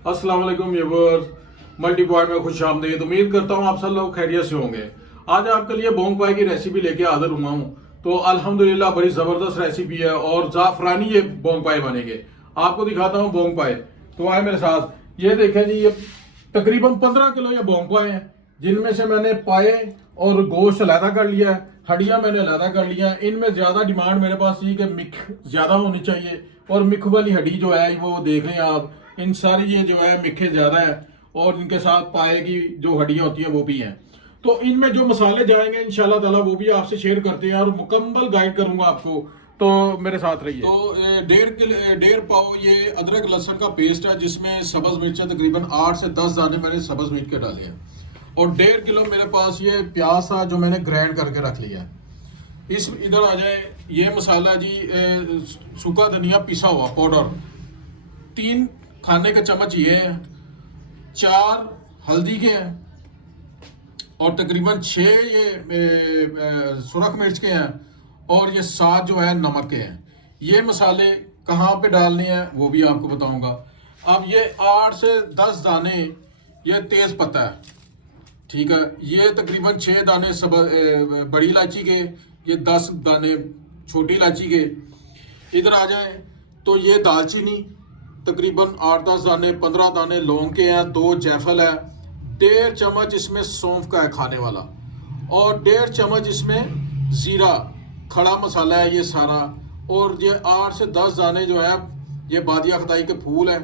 अस्सलाम वालेकुम viewers, multi point में खुश आमदीद। उम्मीद करता हूँ आप सब लोग खैरियत से होंगे। आज आपके लिए बोंग पाई की रेसिपी लेके हाजिर हुआ हूँ। तो अल्हम्दुलिल्लाह बड़ी ज़बरदस्त रेसिपी है और ज़ाफ़रानी ये बोंग पाई बनेंगे। आपको दिखाता हूँ बोंग पाई। तो आए मेरे साथ। ये देखें जी, ये तकरीबन 15 किलो ये बोंग पाए हैं, जिनमें से मैंने पाए और गोश्त अलहदा कर लिया है, हड्डियां मैंने अलहदा कर लिया है। इनमें ज़्यादा डिमांड मेरे पास थी कि मिख ज़्यादा होनी चाहिए, और मिख वाली हड्डी जो है वो देख लें आप। इन सारी ये जो है मिखे ज़्यादा है और इनके साथ पाए की जो हड्डियां होती है वो भी हैं। तो इनमें जो मसाले जाएंगे इंशाल्लाह ताला वो भी आपसे शेयर करते हैं और मुकम्मल गाइड करूंगा आपको। तो मेरे साथ रहिए। तो 1.5 पाव ये अदरक लहसुन का पेस्ट है, जिसमें सब्ज मिर्च तकरीबन 8 से 10 दाने मैंने सब्ज मिर्च के डाले हैं, और 1.5 किलो मेरे पास ये प्याज था जो मैंने ग्राइंड करके रख लिया है। इस इधर आ जाए, ये मसाला जी सूखा धनिया पिसा हुआ पाउडर 3 खाने का चम्मच ये है, 4 हल्दी के हैं, और तकरीबन 6 ये सुरख मिर्च के हैं, और ये 7 जो है नमक के हैं। ये मसाले कहाँ पे डालने हैं वो भी आपको बताऊंगा। अब ये 8 से 10 दाने ये तेज पत्ता है, ठीक है। ये तकरीबन 6 दाने सब बड़ी इलायची के, ये 10 दाने छोटी इलायची के। इधर आ जाए तो ये दालचीनी तकरीबन 8-10 दाने, 15 दाने लौंग के हैं, 2 जायफल है, 1.5 चम्मच इसमें सौंफ का है खाने वाला, और 1.5 चम्मच इसमें ज़ीरा खड़ा मसाला है ये सारा, और ये 8 से 10 दाने जो है ये बादिया खदाई के फूल हैं,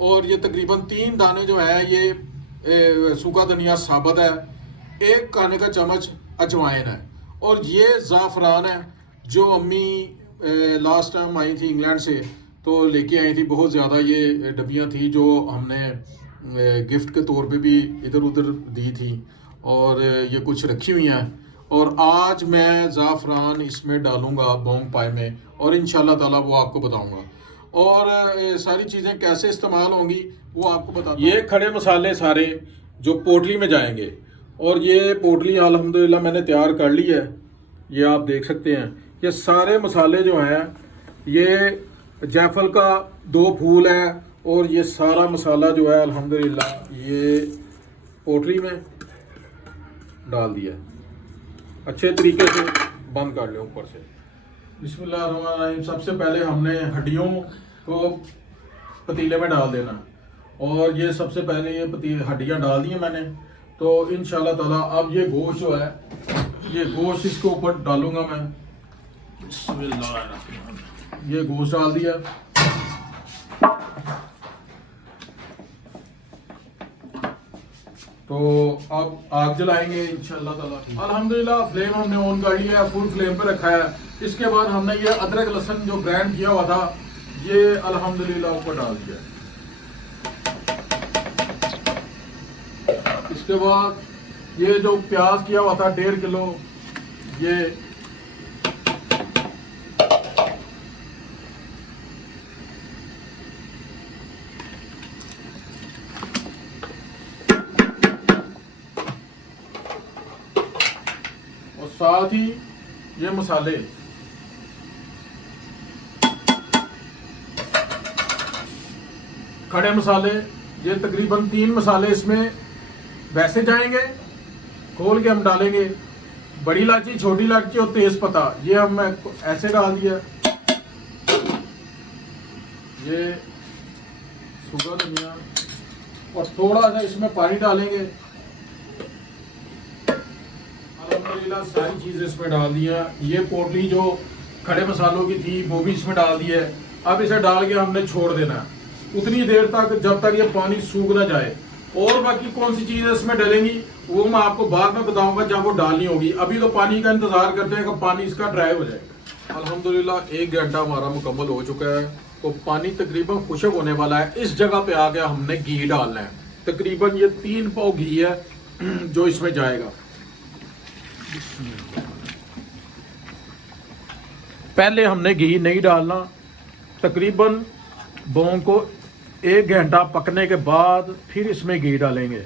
और ये तकरीबन 3 दाने जो है ये सूखा धनिया साबुत है, 1 खाने का चम्मच अजवाइन है, और ये ज़ाफ़रान है जो अम्मी लास्ट टाइम आई थी इंग्लैंड से तो लेके आई थी। बहुत ज़्यादा ये डब्बियाँ थी जो हमने गिफ्ट के तौर पे भी इधर उधर दी थी, और ये कुछ रखी हुई हैं। और आज मैं ज़ाफ़रान इसमें डालूंगा बोंग पाई में, और इंशाल्लाह ताला वो आपको बताऊंगा, और सारी चीज़ें कैसे इस्तेमाल होंगी वो आपको बताता हूं। ये खड़े मसाले सारे जो पोटली में जाएंगे, और ये पोटली अल्हम्दुलिल्लाह मैंने तैयार कर ली है, ये आप देख सकते हैं। ये सारे मसाले जो हैं, ये जायफल का 2 फूल है, और ये सारा मसाला जो है अल्हम्दुलिल्लाह ये पोटली में डाल दिया। अच्छे तरीके से बंद कर ले ऊपर से। बिस्मिल्लाहिर्रहमानिर्रहीम। सबसे पहले हमने हड्डियों को पतीले में डाल देना, और ये सबसे पहले ये हड्डियां डाल दी हैं मैंने। तो इंशाल्लाह ताला अब ये गोश्त जो है, ये गोश्त इसके ऊपर डालूंगा मैं। बिस्मिल्लाहिर्रहमानिर्रहीम। ये गोश्त डाल दिया। तो अब आग जलाएंगे इंशाल्लाह ताला। अल्हम्दुलिल्लाह फ्लेम हमने ऑन कर लिया है, फुल फ्लेम पे रखा है। इसके बाद हमने ये अदरक लहसुन जो ग्राइंड किया हुआ था ये अल्हम्दुलिल्लाह ऊपर डाल दिया। इसके बाद ये जो प्याज किया हुआ था 1.5 किलो, ये और साथ ही ये मसाले, खड़े मसाले, ये तकरीबन 3 मसाले इसमें वैसे जाएंगे, खोल के हम डालेंगे। बड़ी इलायची, छोटी इलायची और तेज पत्ता ये हम ऐसे डाल दिया। ये सूखा धनिया, और थोड़ा सा इसमें पानी डालेंगे। अल्हम्दुलिल्लाह सारी चीज़ें इसमें डाल दिया। ये पोटली जो खड़े मसालों की थी वो भी इसमें डाल दी है। अब इसे डाल के हमने छोड़ देना है उतनी देर तक जब तक ये पानी सूख ना जाए। और बाकी कौन सी चीज़ें इसमें डलेंगी वो मैं आपको बाद में बताऊंगा जब वो डालनी होगी। अभी तो पानी का इंतजार करते हैं कि पानी इसका ड्राई हो जाए। अल्हम्दुलिल्लाह 1 घंटा हमारा मुकम्मल हो चुका है, तो पानी तकरीबन खुशक होने वाला है। इस जगह पे आ गया हमने घी डालना है। तकरीबन ये 3 पाव घी है जो इसमें जाएगा। पहले हमने घी नहीं डालना, तकरीबन बोंग को 1 घंटा पकने के बाद फिर इसमें घी डालेंगे।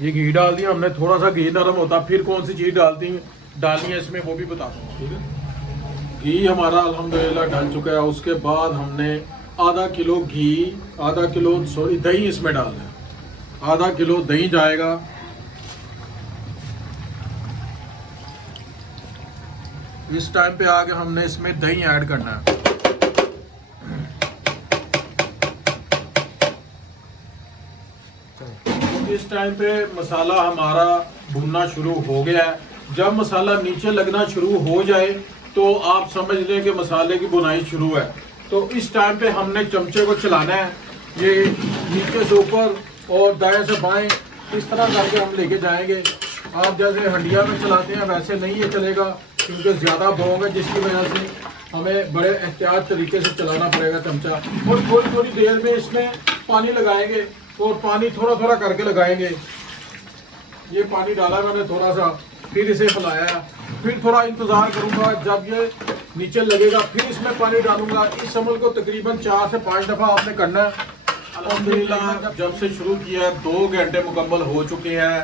ये घी डाल दिया हमने, थोड़ा सा घी नरम होता फिर कौन सी चीज़ डालनी है इसमें वो भी बताता हूँ, ठीक है। घी हमारा अल्हम्दुलिल्लाह डल चुका है। उसके बाद हमने आधा किलो घी, आधा किलो दही इसमें डालना है। आधा किलो दही जाएगा। इस टाइम पे आके हमने इसमें दही ऐड करना है। इस टाइम पे मसाला हमारा भुनना शुरू हो गया है। जब मसाला नीचे लगना शुरू हो जाए तो आप समझ लें कि मसाले की बुनाई शुरू है। तो इस टाइम पे हमने चमचे को चलाना है, ये नीचे से ऊपर और दाएं से बाएं इस तरह करके हम लेके जाएंगे। आप जैसे हंडिया में चलाते हैं वैसे नहीं ये चलेगा, क्योंकि ज़्यादा भोंग है, जिसकी वजह से हमें बड़े एहतियात तरीके से चलाना पड़ेगा चमचा। और थोड़ी थोड़ी देर में इसमें पानी लगाएंगे और पानी थोड़ा थोड़ा करके लगाएंगे। ये पानी डाला मैंने थोड़ा सा, फिर इसे फैलाया, फिर थोड़ा इंतज़ार करूंगा जब ये नीचे लगेगा, फिर इसमें पानी डालूंगा। इस अमल को तकरीबन 4 से 5 दफ़ा आपने करना है। अल्हम्दुलिल्लाह जब से शुरू किया 2 घंटे मुकम्मल हो चुके हैं।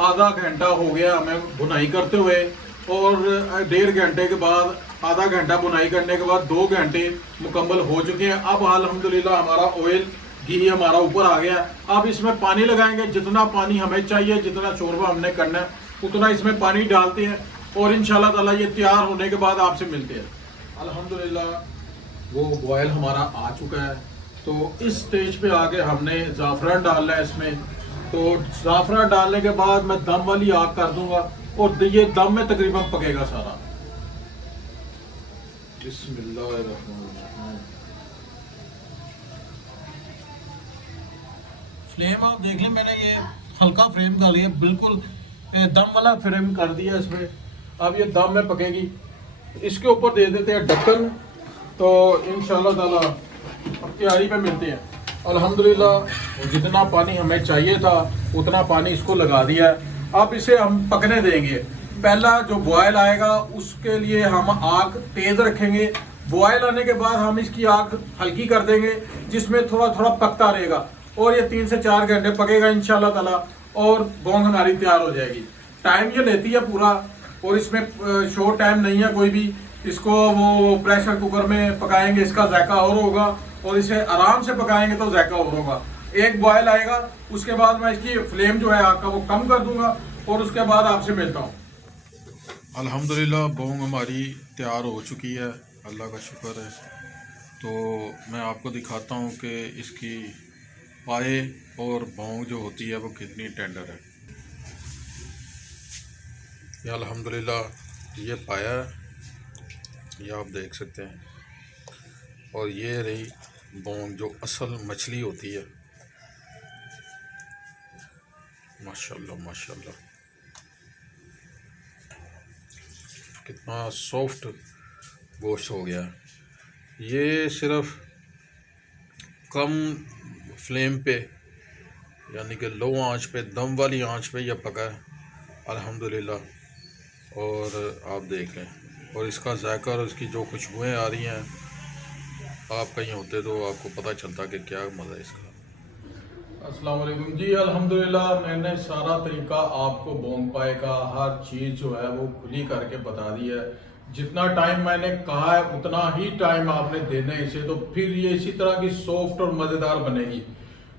आधा घंटा हो गया हमें बुनाई करते हुए, और 1.5 घंटे के बाद, आधा घंटा बुनाई करने के बाद 2 घंटे मुकम्मल हो चुके हैं। अब अल्हम्दुलिल्लाह हमारा ऑयल घी हमारा ऊपर आ गया। अब इसमें पानी लगाएंगे, जितना पानी हमें चाहिए, जितना शोरबा हमने करना है उतना इसमें पानी डालते हैं, और इंशाल्लाह ताला ये तैयार होने के बाद आपसे मिलते हैं। अल्हम्दुलिल्लाह वो बॉयल हमारा आ चुका है। तो इस स्टेज पे आके हमने ज़ाफ़रान डालना है इसमें। तो ज़ाफ़रान डालने के बाद मैं दम वाली आग कर दूंगा, और ये दम में तकरीबन पकेगा सारा। बिस्मिल्लाहिर्रहमानिर्रहीम। फ्लेम आप देख लें, मैंने ये हल्का फ्लेम डाली है, बिल्कुल दम वाला फ्लेम कर दिया इसमें। अब ये दम में पकेगी। इसके ऊपर दे देते हैं ढक्कन। तो इंशाल्लाह ताला तैयारी पे मिलते हैं। अल्हम्दुलिल्लाह जितना पानी हमें चाहिए था उतना पानी इसको लगा दिया है। अब इसे हम पकने देंगे। पहला जो बॉयल आएगा उसके लिए हम आग तेज रखेंगे। बॉयल आने के बाद हम इसकी आग हल्की कर देंगे, जिसमें थोड़ा थोड़ा पकता रहेगा, और ये 3 से 4 घंटे पकेगा इंशाल्लाह ताला, और बोंग हमारी तैयार हो जाएगी। टाइम ये लेती है पूरा, और इसमें शॉर्ट टाइम नहीं है कोई भी। इसको वो प्रेशर कुकर में पकाएंगे, इसका जायका और होगा, और इसे आराम से पकाएंगे तो जायका और होगा। एक बॉयल आएगा, उसके बाद मैं इसकी फ्लेम जो है आग का वो कम कर दूंगा, और उसके बाद आपसे मिलता हूँ। अल्हम्दुलिल्लाह बोंग हमारी तैयार हो चुकी है, अल्लाह का शुक्र है। तो मैं आपको दिखाता हूँ कि इसकी पाए और बोंग जो होती है वो कितनी टेंडर है। ये अल्हम्दुलिल्लाह ये पाया है, ये आप देख सकते हैं, और ये रही बोंग जो असल मछली होती है। माशाल्लाह माशाल्लाह, कितना सॉफ्ट गोश्त हो गया। ये सिर्फ कम फ्लेम पे, यानी कि लो आंच पे, दम वाली आंच पे यह पका है अल्हम्दुलिल्लाह। और आप देख लें, और इसका जायका और इसकी जो खुशबुएँ आ रही हैं, आप कहीं होते तो आपको पता चलता कि क्या मज़ा है इसका। अस्सलाम वालेकुम जी। अल्हम्दुलिल्लाह मैंने सारा तरीका आपको बोंग पाए का हर चीज़ जो है वो खुली करके बता दी है। जितना टाइम मैंने कहा है उतना ही टाइम आपने देना है इसे, तो फिर ये इसी तरह की सॉफ्ट और मज़ेदार बनेगी।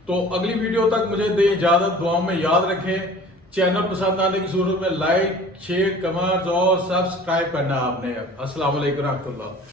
तो अगली वीडियो तक मुझे दें इजाज़त। दुआओं में याद रखें। चैनल पसंद आने की सूरत में लाइक, शेयर, कमेंट्स और सब्सक्राइब करना आपने। अस्सलाम वालेकुम रहमतुल्लाह।